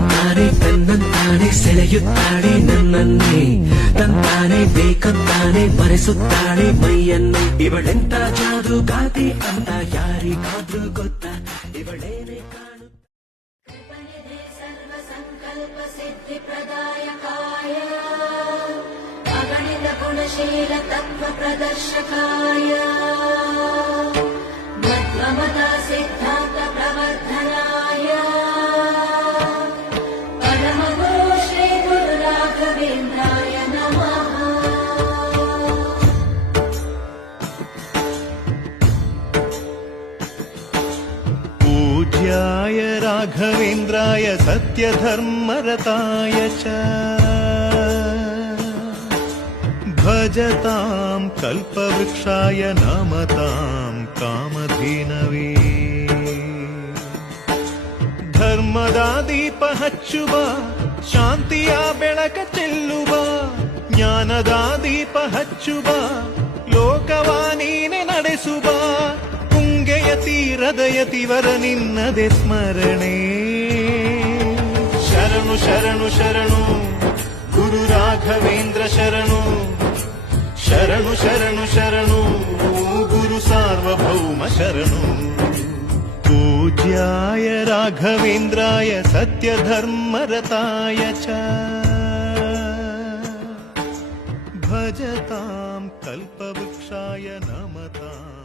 ತಂತಾನೆ ತನ್ನಂತಾನೆ ಸೆಳೆಯುತ್ತಾಳೆ ನನ್ನನ್ನೇ, ತಂತಾನೆ ಬೇಕಂತಾನೆ ಬರೆಸುತ್ತಾಳೆ ಮೈಯನ್ನೇ. ಇವಳೆಂತ ಜಾದುಗಾತಿ ಅಂತ ಯಾರಿಗಾದ್ರೂ ಗೊತ್ತಾ? ಇವಳೇನೆ ಕಾಣು ಸರ್ವ ಸಂಕಲ್ಪ ಸಿದ್ಧಿ ಪ್ರದಾಯಕಾಯ ಅಗಣಿತ ಗುಣಶೀಲ ತತ್ವ ಪ್ರದರ್ಶಕಾಯ ಮಧ್ವಮತ ಸಿದ್ಧಾಂತ ಪ್ರವರ್ಧನಾಯ ಪರಮಗುರು ಶ್ರೀ ಗುರು ರಾಘವೇಂದ್ರಾಯ ನಮಃ. पूज्याय राघवेन्द्राय सत्यधर्मरताय च भजतां कल्पवृक्षाय नमतां कामधेनवे. ಧರ್ಮದ ದೀಪ ಹಚ್ಚುವ ಶಾಂತಿಯ ಬೆಳಕ ಚೆಲ್ಲುವ, ಜ್ಞಾನದ ದೀಪ ಹಚ್ಚುವ ಲೋಕವ ನೀನೆ ನಡೆಸುವ. ತುಂಗೆಯ ತೀರದ ಯತಿವರ ನಿನ್ನದೆ ಸ್ಮರಣೆ. ಶರಣು ಶರಣು ಶರಣು ಗುರು ರಾಘವೇಂದ್ರ ಶರಣು, ಶರಣು ಶರಣು ಶರಣು ಗುರು ಸಾರ್ವಭೌಮ ಶರಣು. पूज्याय राघवेन्द्राय सत्यधर्मरताय च भजतां कल्पवृक्षाय नमताम्